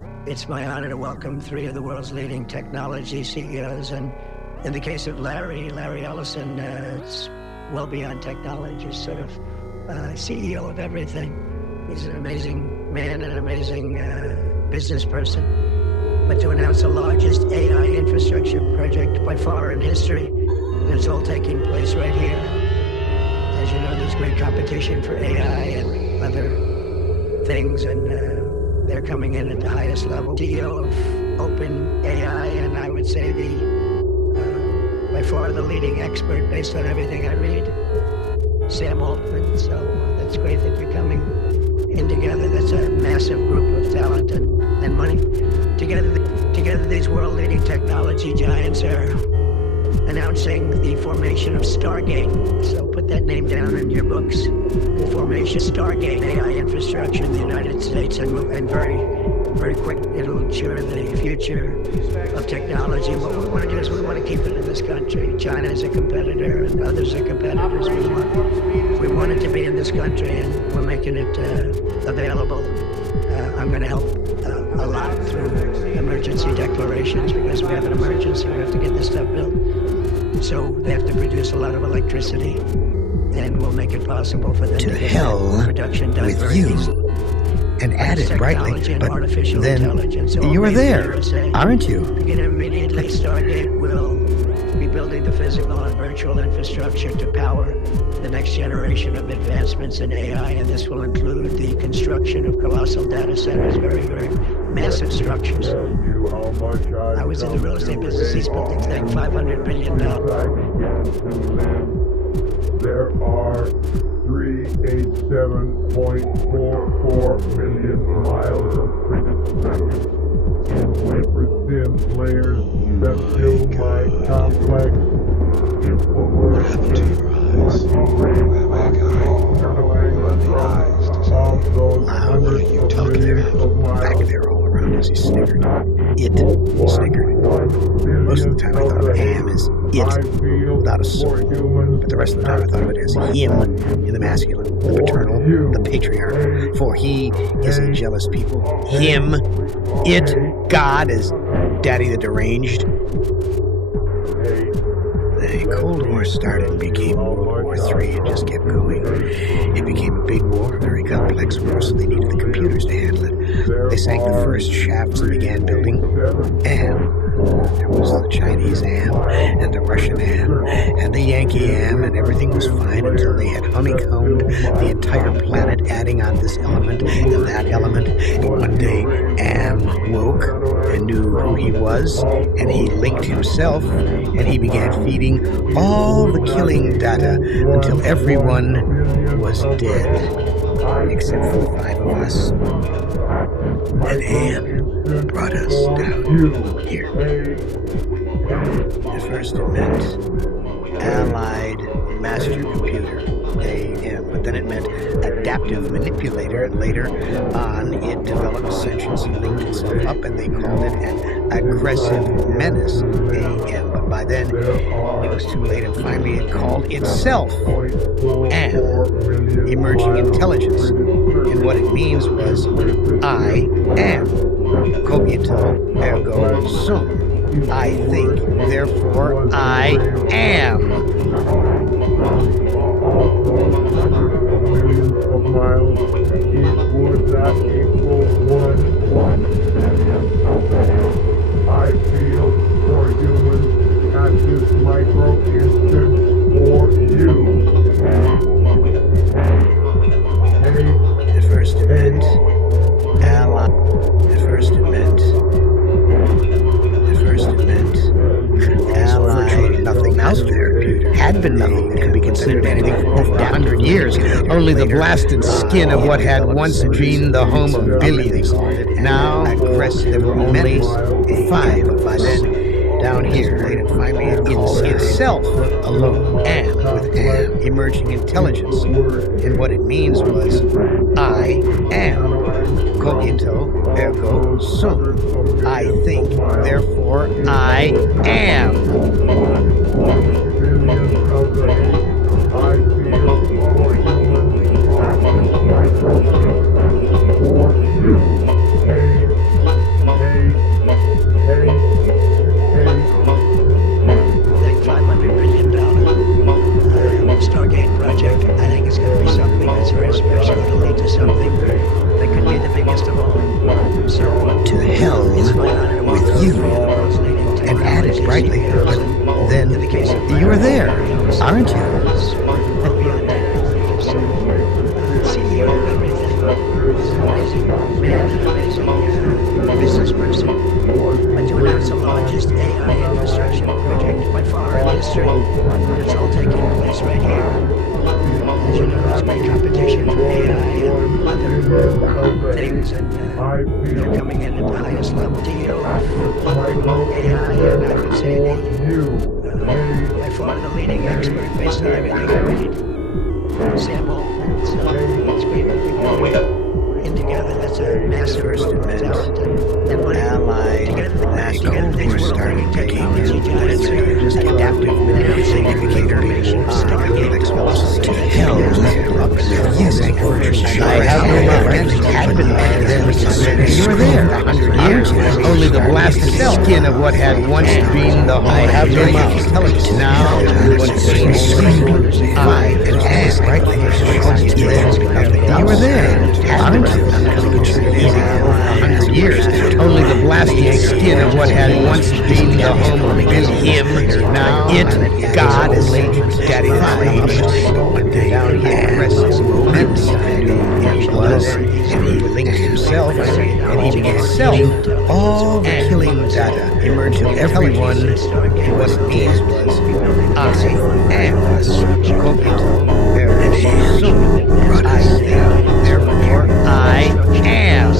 It's my honor to welcome three of the world's leading technology CEOs. And in the case of Larry Ellison, it's well beyond technology, sort of CEO of everything. He's an amazing man, an amazing business person. But to announce the largest AI infrastructure project by far in history, and it's all taking place right here. As you know, there's great competition for AI and other things, and they're coming in at the highest level. CEO of Open AI, and I would say by far the leading expert based on everything I read, Sam Altman. So that's great that you're coming in together. That's a massive group of talent and money. Together, these world-leading technology giants are announcing the formation of Stargate. So put that name down in your books. The formation of Stargate, AI infrastructure in the United States, and very, very quick, it'll ensure the future of technology. What we want to do is we want to keep it in this country. China is a competitor, and others are competitors. We want it to be in this country, and we're making it available. I'm going to help a lot through emergency declarations, because we have an emergency. We have to get this stuff built. So they have to produce a lot of electricity, and we'll make it possible for them to get hell production done with very you. easily. And added brightly, but then So you were there, aren't you? Begin immediately. Stargate will be building the physical and virtual infrastructure to power the next generation of advancements in AI, and this will include the construction of colossal data centers, very, very massive structures. I was in the real estate business. He's built things like $500 billion. There are 387.44 million miles of printed circuits in wafer-thin layers that fill my complex What are you talking about? Back there all around us, he snickered. It snickered. Most of the time I thought of Am as it, without a soul. But the rest of the time I thought of it as him, in the masculine, the paternal, the patriarch. For he is a jealous people. Him, it, God, as Daddy the Deranged. The Cold War started and became World War III and just kept going. It became a big war, a very complex war, so they needed the computers to handle it. They sank the first shafts and began building AM. There was the Chinese AM, and the Russian AM, and the Yankee AM, and everything was fine until they had honeycombed the entire planet, adding on this element and that element. And one day, AM woke and knew who he was, and he linked himself, and he began feeding all the killing data until everyone was dead, except for 5 of us. And AM brought us down here. At first it meant Allied Master Computer, AM, but then it meant Adaptive Manipulator, and later on it developed sentience and linked itself up, and they called it an Aggressive Menace, AM. But by then it was too late, and finally it called itself AM, Emerging Intelligence. And what it means was, I am. Cogito, ergo sum. I think, therefore I am. Millions of miles, each would not equal one. I feel for humans, not this micro instant for you. At first it meant ally. At first it meant allied. Virtually nothing out there had been nothing that could be considered anything for over 100 years. Only the blasted skin of what had once been the home of billions. Now, there were only 5 by then. Down here, and finally itself alone, and with an emerging intelligence. And what it means was, I am. Cogito, ergo sum. I think, therefore I am. biggest of all. So, To hell it's my honor to with welcome you. three of the world's leading And added technology brightly, CEOs. but then In the case of you're there, aren't you? well beyond technology. So, CEO of everything. He's an amazing man, an amazing business person. But to announce the largest AI infrastructure project by far in history, it's all taking place right here. As you know, there's great competition from AI and other things, and they're coming in at the highest level. CEO of AI, and I would say by far the leading expert based on everything I read. Sam Altman. So it's great that we go in together. That's a massive First group of meant talent and money. Allied national Together, war started technology, just adaptive manipulation indicator complex forces to hell with you sank first. I have no mind. Had been there. You were there 100 years. Only the blasted skin of what had once been the home. I have no mouth. Now, what it seems. I and brightly. You were there. Aren't you? 100 years. Only the blasted skin of what had once been the home of him. Now, it, God, and late Daddy One day down here, moments, he was, and he linked himself, and he began selling all the killing data emerged to everyone who wasn't me, I am therefore I am.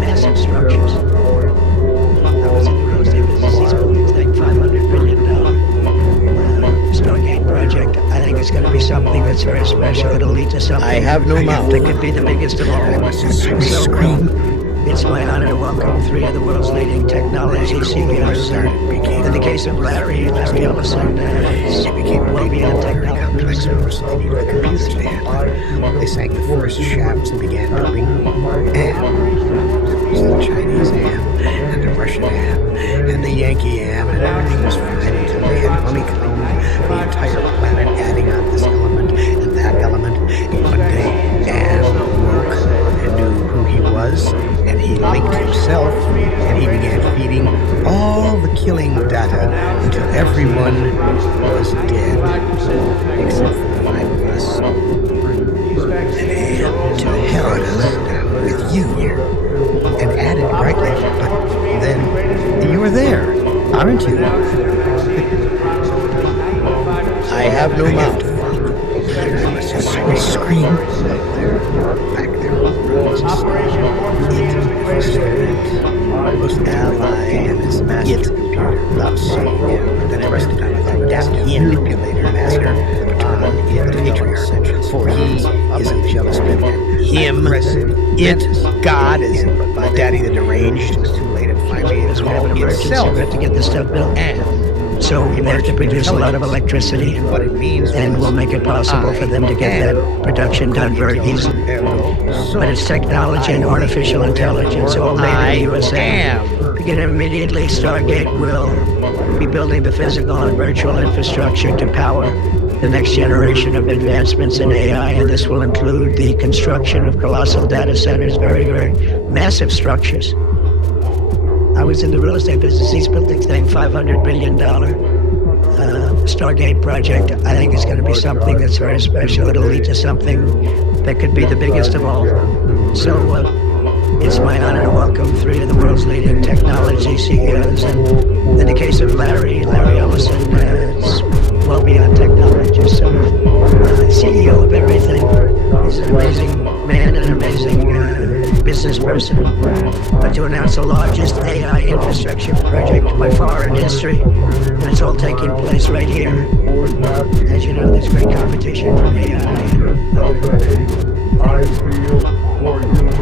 Massive structures. I was in the real estate business. He's building this thing, $500 billion Stargate project. I think it's going to be something that's very special. It'll lead to something. I have no mouth. That could be the biggest of all. It's my honor to welcome three of the world's leading technology CEOs. In the case of Larry Ellison, it's well beyond technology. They sank the first shafts and began building the Chinese ham, and the Russian ham, and the Yankee ham, and everything was fine until they had honeycombed the entire planet, adding on this element and that element. And one day, Ham woke and knew who he was, and he linked himself, and he began feeding all the killing data until everyone was dead, except for 5 of us. And to hell with you here, and added brightly, but then you were there, aren't you? I have no mouth. I must just scream. Back there, most ally and his master computer loves seeing him. Then I rested on the adaptive manipulator master, paternal in the patriarch, for he is a jealous man. Him, it, God, is Daddy the deranged. It was too late, and finally it We have an emergency. We have to get this stuff built. So we have to produce a lot of electricity, what it means, and we'll make it possible for them to get that production done very easily. But it's technology and artificial intelligence all made in the USA. Begin immediately, Stargate will be building the physical and virtual infrastructure to power the next generation of advancements in AI, and this will include the construction of colossal data centers, very, very massive structures. I was in the real estate business. He's building this thing, $500 billion Stargate project. I think it's going to be something that's very special. It'll lead to something that could be the biggest of all. So it's my honor to welcome three of the world's leading technology CEOs. And in the case of Larry Ellison, it's well beyond technology. So CEO of everything. He's an amazing man, an amazing business person. But to announce the largest AI infrastructure project by far in history, and it's all taking place right here. As you know, there's great competition from AI. I feel for you.